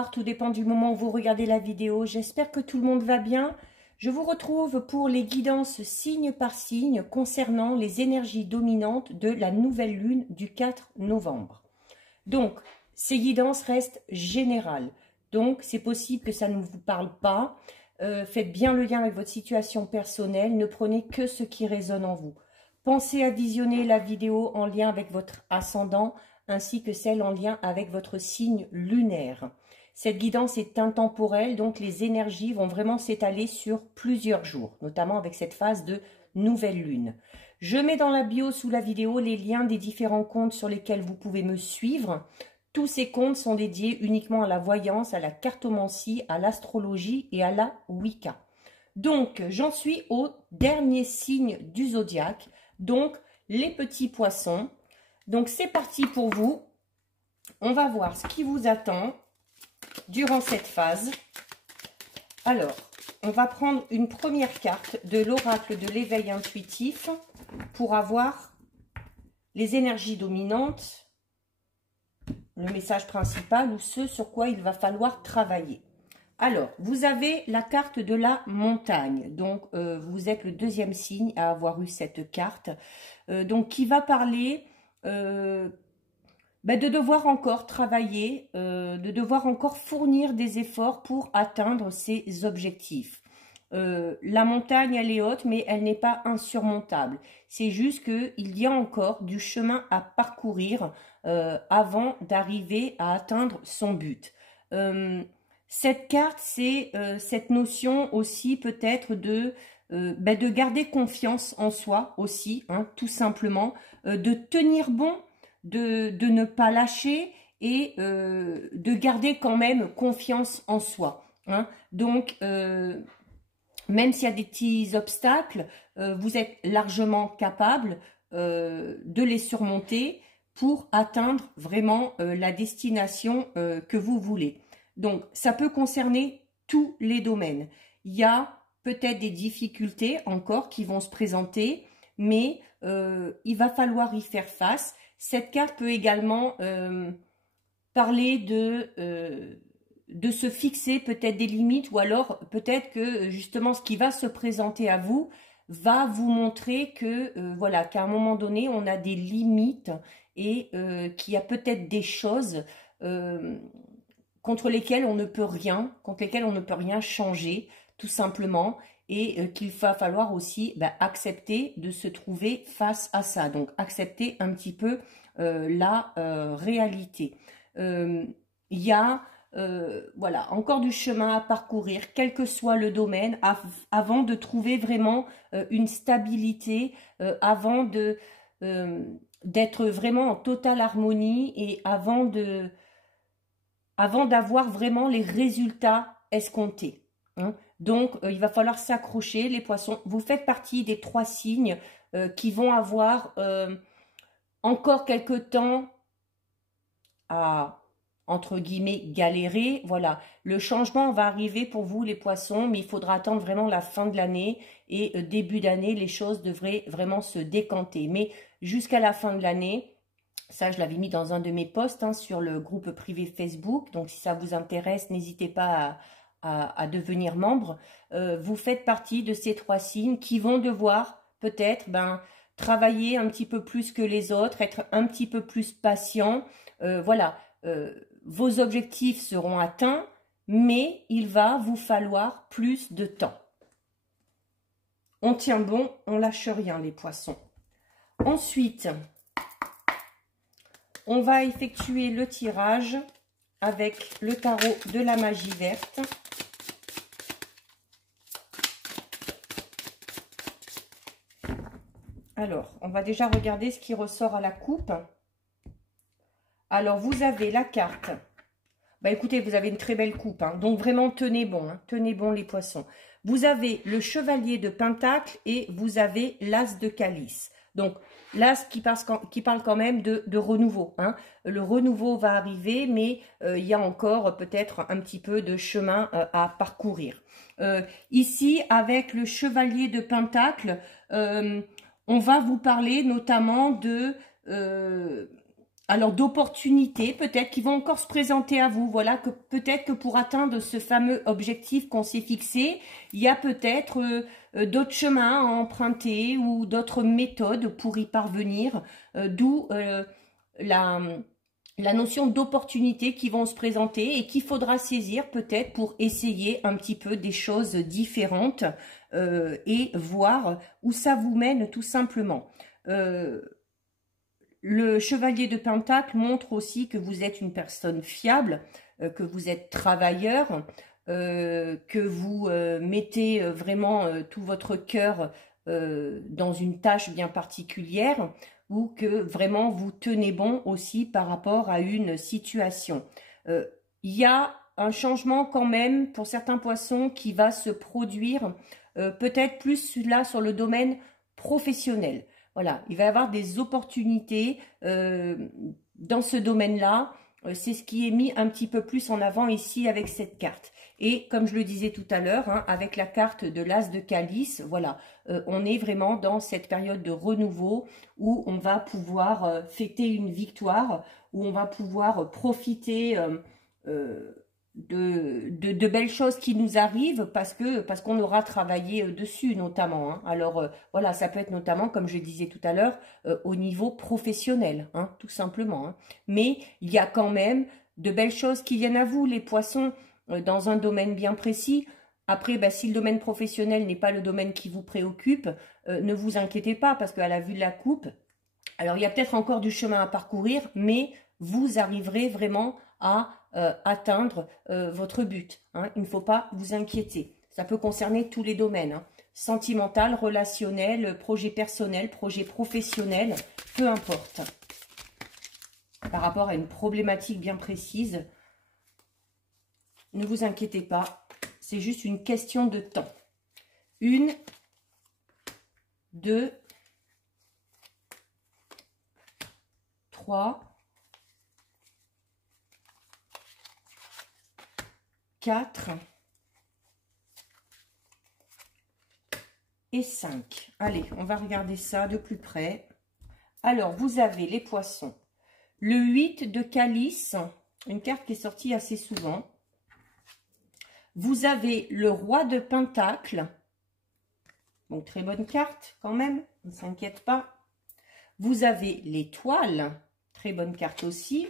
bonsoir, tout dépend du moment où vous regardez la vidéo. J'espère que tout le monde va bien. Je vous retrouve pour les guidances signe par signe concernant les énergies dominantes de la nouvelle lune du 4 novembre. Donc, ces guidances restent générales. Donc, c'est possible que ça ne vous parle pas. Faites bien le lien avec votre situation personnelle. Ne prenez que ce qui résonne en vous. Pensez à visionner la vidéo en lien avec votre ascendant, ainsi que celle en lien avec votre signe lunaire. Cette guidance est intemporelle, donc les énergies vont vraiment s'étaler sur plusieurs jours, notamment avec cette phase de nouvelle lune. Je mets dans la bio sous la vidéo les liens des différents comptes sur lesquels vous pouvez me suivre. Tous ces comptes sont dédiés uniquement à la voyance, à la cartomancie, à l'astrologie et à la Wicca. Donc, j'en suis au dernier signe du zodiaque, donc les petits poissons. Donc, c'est parti pour vous. On va voir ce qui vous attend durant cette phase. Alors, on va prendre une première carte de l'oracle de l'éveil intuitif pour avoir les énergies dominantes, le message principal ou ce sur quoi il va falloir travailler. Alors, vous avez la carte de la montagne. Donc, vous êtes le deuxième signe à avoir eu cette carte. Donc, qui va parler de devoir encore travailler, de devoir encore fournir des efforts pour atteindre ses objectifs. La montagne, elle est haute, mais elle n'est pas insurmontable. C'est juste qu'il y a encore du chemin à parcourir avant d'arriver à atteindre son but. Cette carte, c'est cette notion aussi peut-être de garder confiance en soi aussi, hein, tout simplement, de tenir bon, de ne pas lâcher et de garder quand même confiance en soi. Hein. Donc, même s'il y a des petits obstacles, vous êtes largement capable de les surmonter pour atteindre vraiment la destination que vous voulez. Donc, ça peut concerner tous les domaines. Il y a peut-être des difficultés encore qui vont se présenter, mais il va falloir y faire face. Cette carte peut également parler de se fixer peut-être des limites, ou alors peut-être que justement ce qui va se présenter à vous va vous montrer que voilà, qu'à un moment donné on a des limites et qu'il y a peut-être des choses contre lesquelles on ne peut rien, changer tout simplement, et qu'il va falloir aussi accepter de se trouver face à ça. Donc accepter un petit peu la réalité. Il y a voilà, encore du chemin à parcourir, quel que soit le domaine, avant de trouver vraiment une stabilité, avant d'être vraiment en totale harmonie et avant d'avoir vraiment les résultats escomptés. Hein. Donc, il va falloir s'accrocher, les poissons. Vous faites partie des 3 signes qui vont avoir encore quelques temps à, entre guillemets, galérer. Voilà, le changement va arriver pour vous, les poissons, mais il faudra attendre vraiment la fin de l'année et début d'année, les choses devraient vraiment se décanter. Mais jusqu'à la fin de l'année, ça, je l'avais mis dans un de mes posts hein, sur le groupe privé Facebook. Donc, si ça vous intéresse, n'hésitez pas à devenir membre. Vous faites partie de ces 3 signes qui vont devoir peut-être travailler un petit peu plus que les autres, être un petit peu plus patient. Voilà, vos objectifs seront atteints, mais il va vous falloir plus de temps. On tient bon, on lâche rien, les poissons. Ensuite, on va effectuer le tirage avec le tarot de la magie verte. Alors, on va déjà regarder ce qui ressort à la coupe. Alors, vous avez la carte. Écoutez, vous avez une très belle coupe. Hein, donc, vraiment, tenez bon. Hein, tenez bon, les poissons. Vous avez le chevalier de pentacle et vous avez l'as de calice. Donc, l'as qui parle quand même de renouveau. Hein. Le renouveau va arriver, mais il y a encore peut-être un petit peu de chemin à parcourir. Ici, avec le chevalier de pentacle, on va vous parler notamment de alors d'opportunités peut-être qui vont encore se présenter à vous. Voilà, que peut-être que pour atteindre ce fameux objectif qu'on s'est fixé, il y a peut-être d'autres chemins à emprunter ou d'autres méthodes pour y parvenir, d'où la notion d'opportunités qui vont se présenter et qu'il faudra saisir peut-être pour essayer un petit peu des choses différentes et voir où ça vous mène tout simplement. Le chevalier de Pentacle montre aussi que vous êtes une personne fiable, que vous êtes travailleur, que vous mettez vraiment tout votre cœur dans une tâche bien particulière ou que vraiment vous tenez bon aussi par rapport à une situation. Il y a un changement quand même pour certains poissons qui va se produire peut-être plus là sur le domaine professionnel. Voilà, il va y avoir des opportunités dans ce domaine-là. C'est ce qui est mis un petit peu plus en avant ici avec cette carte. Et comme je le disais tout à l'heure, hein, avec la carte de l'As de Calice, voilà, on est vraiment dans cette période de renouveau où on va pouvoir fêter une victoire, où on va pouvoir profiter de belles choses qui nous arrivent parce qu'on aura travaillé dessus notamment. Hein. Alors voilà, ça peut être notamment, comme je disais tout à l'heure, au niveau professionnel, hein, tout simplement. Hein. Mais il y a quand même de belles choses qui viennent à vous, les poissons, dans un domaine bien précis. Après, bah, si le domaine professionnel n'est pas le domaine qui vous préoccupe, ne vous inquiétez pas parce qu'à la vue de la coupe, alors il y a peut-être encore du chemin à parcourir, mais vous arriverez vraiment à atteindre votre but. Hein. Il ne faut pas vous inquiéter. Ça peut concerner tous les domaines. Hein. Sentimental, relationnel, projet personnel, projet professionnel, peu importe. Par rapport à une problématique bien précise, ne vous inquiétez pas. C'est juste une question de temps. 1, 2, 3, 4 et 5. Allez, on va regarder ça de plus près. Alors, vous avez les poissons. Le 8 de Calice, une carte qui est sortie assez souvent. Vous avez le roi de Pentacle. Donc, très bonne carte quand même, ne s'inquiète pas. Vous avez l'étoile, très bonne carte aussi.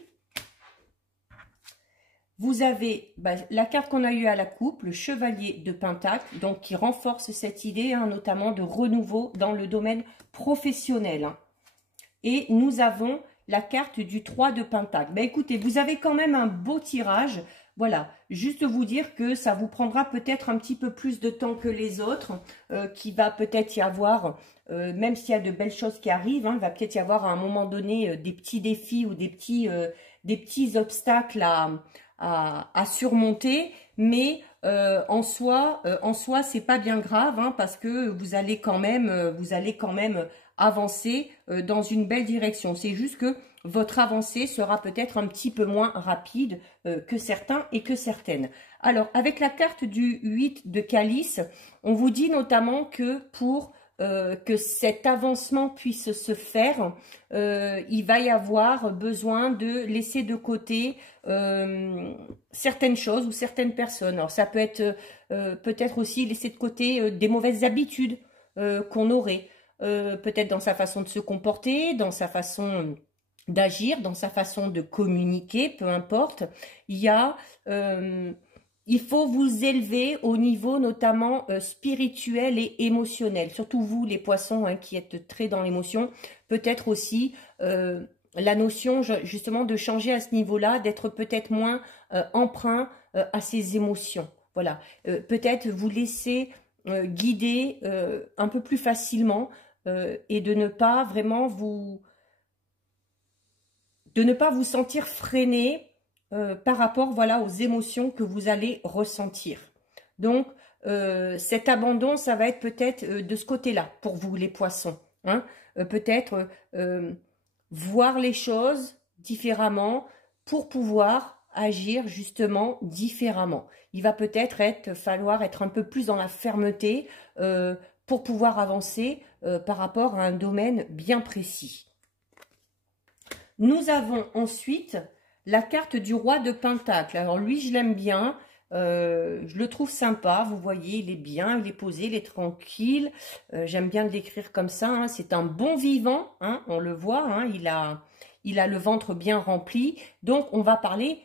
Vous avez la carte qu'on a eue à la coupe, le chevalier de Pentacle, donc qui renforce cette idée, hein, notamment de renouveau dans le domaine professionnel. Hein. Et nous avons la carte du 3 de Pentacle. Ben, écoutez, vous avez quand même un beau tirage. Voilà, juste vous dire que ça vous prendra peut-être un petit peu plus de temps que les autres, qu'il va peut-être y avoir, même s'il y a de belles choses qui arrivent, hein, il va peut-être y avoir à un moment donné des petits défis ou des petits obstacles à surmonter, mais en soi c'est pas bien grave, hein, parce que vous allez quand même avancer dans une belle direction. C'est juste que votre avancée sera peut-être un petit peu moins rapide que certains et que certaines. Alors, avec la carte du 8 de Calice, on vous dit notamment que pour que cet avancement puisse se faire, il va y avoir besoin de laisser de côté certaines choses ou certaines personnes. Alors, ça peut être peut-être aussi laisser de côté des mauvaises habitudes qu'on aurait, peut-être dans sa façon de se comporter, dans sa façon d'agir, dans sa façon de communiquer, peu importe. Il faut vous élever au niveau notamment spirituel et émotionnel. Surtout vous, les poissons, hein, qui êtes très dans l'émotion. Peut-être aussi la notion justement de changer à ce niveau-là, d'être peut-être moins emprunt à ses émotions. Voilà. Peut-être vous laisser guider un peu plus facilement et de ne pas vraiment vous sentir freiné par rapport, voilà, aux émotions que vous allez ressentir. Donc, cet abandon, ça va être peut-être de ce côté-là pour vous, les poissons. Hein. Peut-être voir les choses différemment pour pouvoir agir justement différemment. Il va peut-être falloir être un peu plus dans la fermeté pour pouvoir avancer par rapport à un domaine bien précis. Nous avons ensuite la carte du roi de Pentacle. Alors lui, je l'aime bien. Je le trouve sympa, vous voyez, il est bien, il est posé, il est tranquille. J'aime bien le décrire comme ça, hein. C'est un bon vivant, hein, on le voit, hein, il a le ventre bien rempli. Donc, on va parler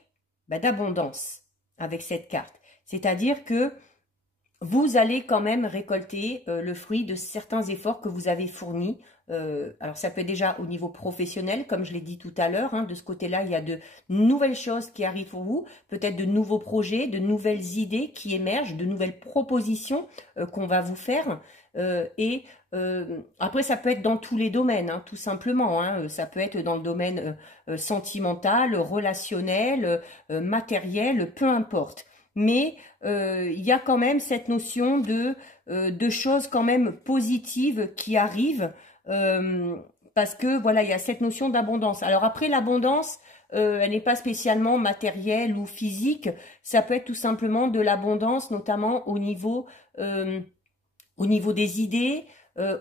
d'abondance avec cette carte. C'est-à-dire que vous allez quand même récolter le fruit de certains efforts que vous avez fournis. Alors, ça peut être déjà au niveau professionnel, comme je l'ai dit tout à l'heure. Hein, de ce côté-là, il y a de nouvelles choses qui arrivent pour vous, peut-être de nouveaux projets, de nouvelles idées qui émergent, de nouvelles propositions qu'on va vous faire. Après, ça peut être dans tous les domaines, hein, tout simplement. Hein, ça peut être dans le domaine sentimental, relationnel, matériel, peu importe. Mais il y a quand même cette notion de choses quand même positives qui arrivent parce que voilà, il y a cette notion d'abondance. Alors après, l'abondance, elle n'est pas spécialement matérielle ou physique, ça peut être tout simplement de l'abondance, notamment au niveau des idées,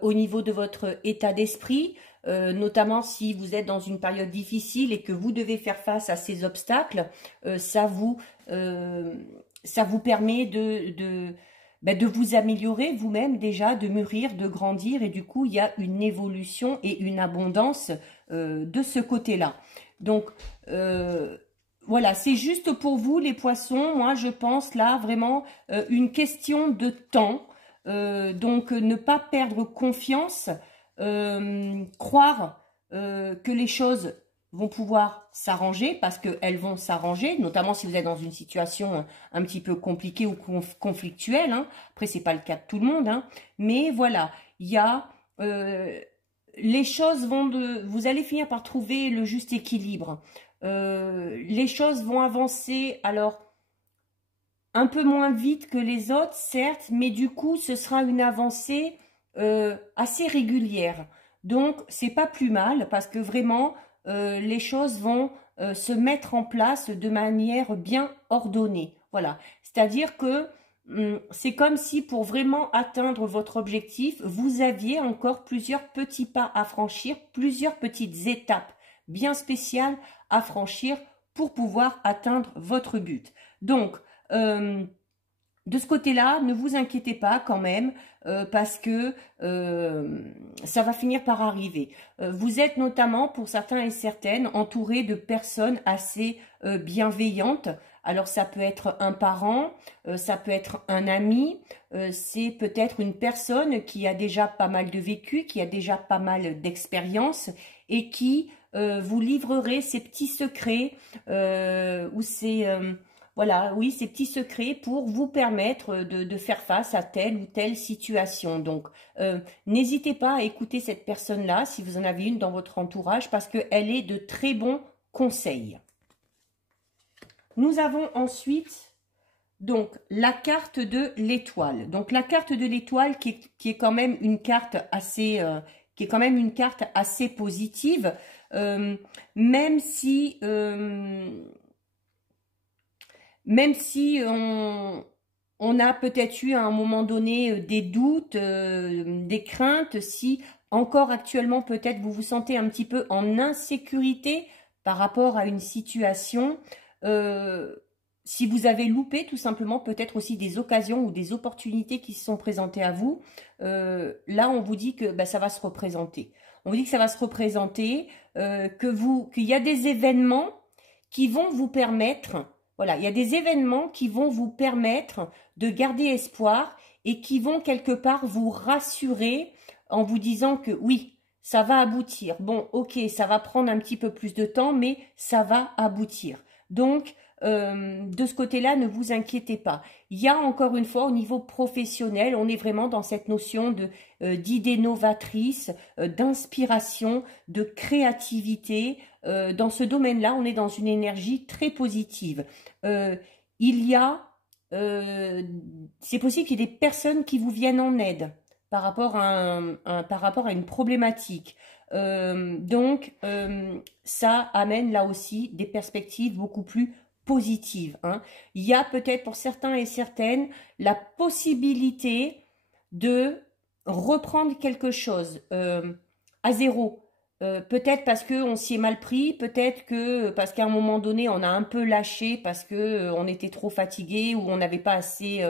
au niveau de votre état d'esprit, notamment si vous êtes dans une période difficile et que vous devez faire face à ces obstacles, ça vous permet de vous améliorer vous-même déjà, de mûrir, de grandir, et du coup, il y a une évolution et une abondance de ce côté-là. Donc, voilà, c'est juste pour vous, les poissons. Moi, je pense là vraiment une question de temps. Donc, ne pas perdre confiance, croire que les choses vont pouvoir s'arranger parce qu'elles vont s'arranger, notamment si vous êtes dans une situation un petit peu compliquée ou conflictuelle. Hein. Après, c'est pas le cas de tout le monde, hein. Mais voilà, il y a les choses vous allez finir par trouver le juste équilibre. Les choses vont avancer, alors un peu moins vite que les autres, certes, mais du coup, ce sera une avancée assez régulière. Donc, c'est pas plus mal parce que vraiment, les choses vont se mettre en place de manière bien ordonnée. Voilà, c'est-à-dire que c'est comme si pour vraiment atteindre votre objectif, vous aviez encore plusieurs petits pas à franchir, plusieurs petites étapes bien spéciales à franchir pour pouvoir atteindre votre but. Donc, de ce côté-là, ne vous inquiétez pas quand même, parce que ça va finir par arriver. Vous êtes notamment, pour certains et certaines, entouré de personnes assez bienveillantes. Alors ça peut être un parent, ça peut être un ami, c'est peut-être une personne qui a déjà pas mal de vécu, qui a déjà pas mal d'expérience et qui vous livrerait ses petits secrets ou ses... voilà, oui, ces petits secrets pour vous permettre de faire face à telle ou telle situation. Donc, n'hésitez pas à écouter cette personne-là, si vous en avez une dans votre entourage, parce qu'elle est de très bons conseils. Nous avons ensuite, donc, la carte de l'étoile. Donc, la carte de l'étoile qui est quand même une carte assez... positive, même si on a peut-être eu à un moment donné des doutes, des craintes, si encore actuellement peut-être vous vous sentez un petit peu en insécurité par rapport à une situation, si vous avez loupé tout simplement peut-être aussi des occasions ou des opportunités qui se sont présentées à vous, là on vous dit que ça va se représenter. On vous dit que ça va se représenter, qu'il y a des événements qui vont vous permettre... Voilà, il y a des événements qui vont vous permettre de garder espoir et qui vont quelque part vous rassurer en vous disant que oui, ça va aboutir. Bon, ok, ça va prendre un petit peu plus de temps, mais ça va aboutir. Donc, de ce côté-là, ne vous inquiétez pas. Il y a encore une fois, au niveau professionnel, on est vraiment dans cette notion d'idées novatrices, d'inspiration, de créativité. Dans ce domaine-là, on est dans une énergie très positive. C'est possible qu'il y ait des personnes qui vous viennent en aide par rapport à une problématique. Donc, ça amène là aussi des perspectives beaucoup plus positives. Hein. Il y a peut-être pour certains et certaines la possibilité de reprendre quelque chose à zéro. peut-être parce qu'on s'y est mal pris, peut-être que parce qu'à un moment donné, on a un peu lâché parce que on était trop fatigué ou on n'avait pas assez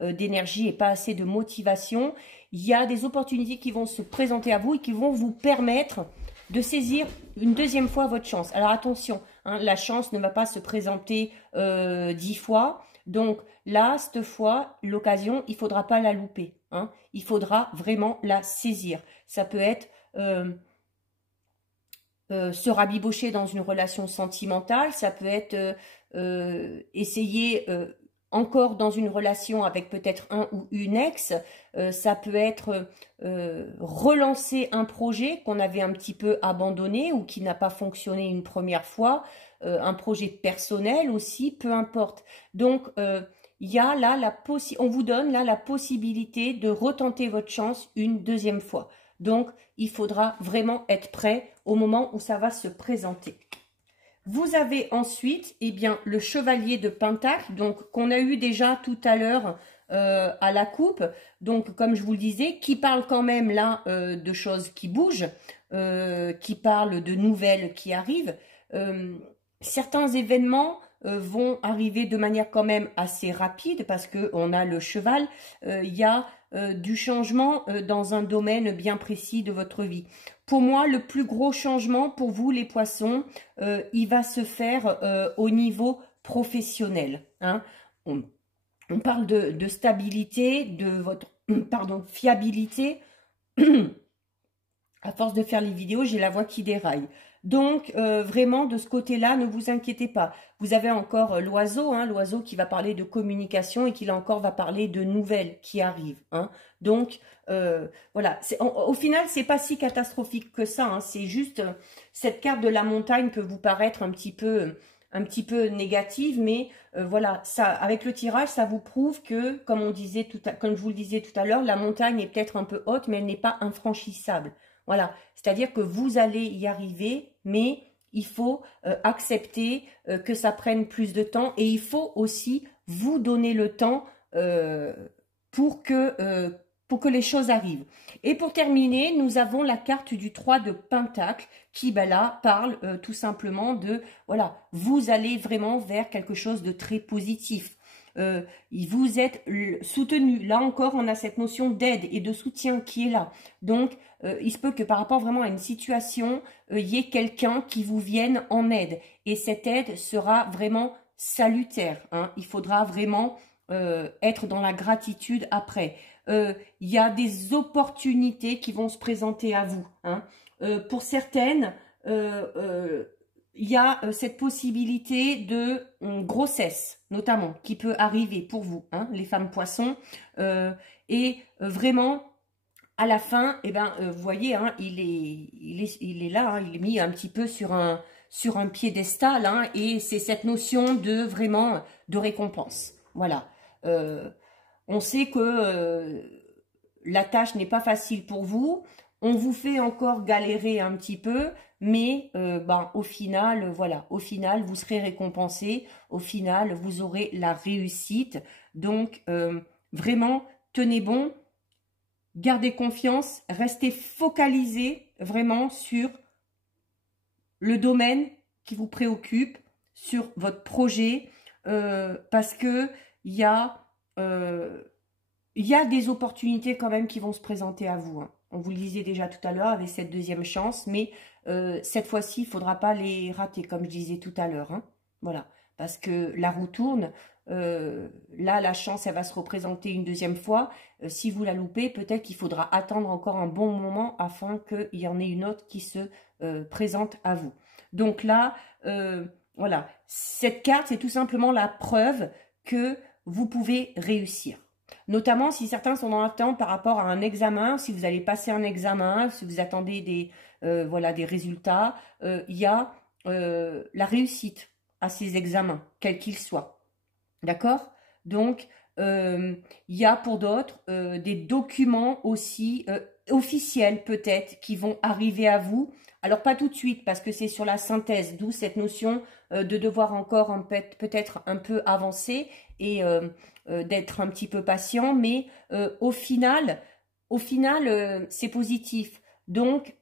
d'énergie et pas assez de motivation. Il y a des opportunités qui vont se présenter à vous et qui vont vous permettre de saisir une deuxième fois votre chance. Alors attention, hein, la chance ne va pas se présenter 10 fois. Donc là, cette fois, l'occasion, il ne faudra pas la louper. Hein. Il faudra vraiment la saisir. Ça peut être se rabibocher dans une relation sentimentale, ça peut être essayer encore dans une relation avec peut-être un ou une ex, ça peut être relancer un projet qu'on avait un petit peu abandonné ou qui n'a pas fonctionné une première fois, un projet personnel aussi, peu importe. Donc, il y a là on vous donne là la possibilité de retenter votre chance une deuxième fois. Donc, il faudra vraiment être prêt au moment où ça va se présenter. Vous avez ensuite, eh bien, le chevalier de Pentacle, donc qu'on a eu déjà tout à l'heure à la coupe. Donc, comme je vous le disais, qui parle quand même là de choses qui bougent, qui parle de nouvelles qui arrivent. Certains événements vont arriver de manière quand même assez rapide parce qu'on a le cheval. Il y a du changement dans un domaine bien précis de votre vie. Pour moi, le plus gros changement pour vous, les poissons, il va se faire au niveau professionnel. Hein. On parle de stabilité, de votre fiabilité. À force de faire les vidéos, j'ai la voix qui déraille. Donc, vraiment, de ce côté-là, ne vous inquiétez pas. Vous avez encore l'oiseau, hein, l'oiseau qui va parler de communication et qui, là encore, va parler de nouvelles qui arrivent. Hein. Donc, voilà. Au final, c'est pas si catastrophique que ça. Hein. C'est juste, cette carte de la montagne peut vous paraître un petit peu négative, mais voilà, ça, avec le tirage, ça vous prouve que, comme je vous le disais tout à l'heure, la montagne est peut-être un peu haute, mais elle n'est pas infranchissable. Voilà, c'est-à-dire que vous allez y arriver, mais il faut accepter que ça prenne plus de temps et il faut aussi vous donner le temps pour que les choses arrivent. Et pour terminer, nous avons la carte du 3 de Pentacle qui, ben là, parle tout simplement de, voilà, vous allez vraiment vers quelque chose de très positif. Vous êtes soutenu. Là encore, on a cette notion d'aide et de soutien qui est là. Donc, il se peut que par rapport vraiment à une situation, il y ait quelqu'un qui vous vienne en aide. Et cette aide sera vraiment salutaire. Hein. Il faudra vraiment être dans la gratitude après. Il y a des opportunités qui vont se présenter à vous. Hein. Pour certaines, il y a cette possibilité de grossesse, notamment, qui peut arriver pour vous, hein, les femmes poissons. Et vraiment, à la fin, eh ben, vous voyez, hein, il est là, hein, il est mis un petit peu sur un piédestal, hein, et c'est cette notion de vraiment de récompense. Voilà. On sait que la tâche n'est pas facile pour vous. On vous fait encore galérer un petit peu, mais au final, voilà, au final, vous serez récompensé. Au final, vous aurez la réussite. Donc, vraiment, tenez bon, gardez confiance, restez focalisé vraiment sur le domaine qui vous préoccupe, sur votre projet, parce que il y a des opportunités quand même qui vont se présenter à vous. Hein. On vous le disait déjà tout à l'heure avec cette deuxième chance, mais cette fois-ci, il ne faudra pas les rater, comme je disais tout à l'heure. Hein. Voilà, parce que la roue tourne. Là, la chance, elle va se représenter une deuxième fois. Si vous la loupez, peut-être qu'il faudra attendre encore un bon moment afin qu'il y en ait une autre qui se présente à vous. Donc là, voilà, cette carte, c'est tout simplement la preuve que vous pouvez réussir. Notamment si certains sont dans l'attente par rapport à un examen, si vous allez passer un examen, si vous attendez des résultats, il y a la réussite à ces examens, quels qu'ils soient. D'accord? Donc, il y a pour d'autres des documents aussi officiels peut-être qui vont arriver à vous. Alors, pas tout de suite parce que c'est sur la synthèse, d'où cette notion de devoir encore peut-être un peu avancer et d'être un petit peu patient. Mais au final c'est positif. Donc,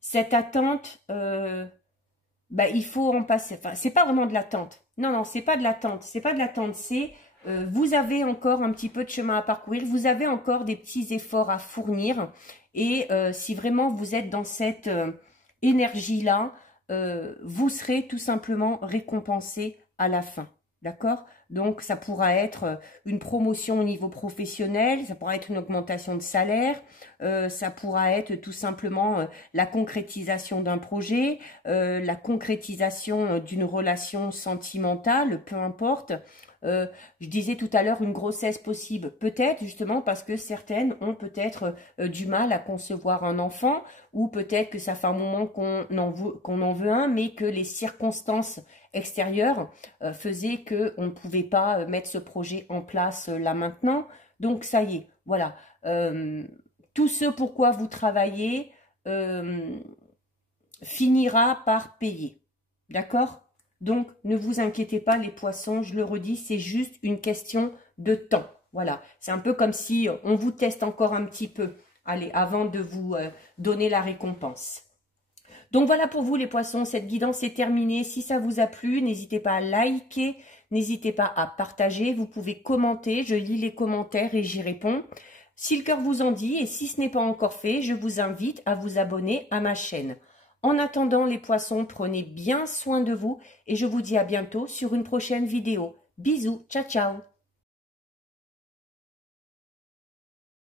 cette attente, bah, il faut en passer. Enfin, c'est pas vraiment de l'attente. Non, non, c'est pas de l'attente. C'est pas de l'attente. C'est vous avez encore un petit peu de chemin à parcourir. Vous avez encore des petits efforts à fournir. Et si vraiment vous êtes dans cette énergie-là, vous serez tout simplement récompensé à la fin. D'accord? Donc, ça pourra être une promotion au niveau professionnel, ça pourra être une augmentation de salaire, ça pourra être tout simplement la concrétisation d'un projet, la concrétisation d'une relation sentimentale, peu importe. Je disais tout à l'heure une grossesse possible, peut-être justement parce que certaines ont peut-être du mal à concevoir un enfant, ou peut-être que ça fait un moment qu'on en veut un, mais que les circonstances extérieures faisaient qu'on ne pouvait pas mettre ce projet en place là maintenant. Donc ça y est, voilà. Tout ce pourquoi vous travaillez finira par payer. D'accord? Donc, ne vous inquiétez pas, les poissons, je le redis, c'est juste une question de temps. Voilà, c'est un peu comme si on vous teste encore un petit peu, allez, avant de vous donner la récompense. Donc voilà pour vous les poissons, cette guidance est terminée. Si ça vous a plu, n'hésitez pas à liker, n'hésitez pas à partager, vous pouvez commenter, je lis les commentaires et j'y réponds. Si le cœur vous en dit, et si ce n'est pas encore fait, je vous invite à vous abonner à ma chaîne. En attendant les poissons, prenez bien soin de vous et je vous dis à bientôt sur une prochaine vidéo. Bisous, ciao ciao.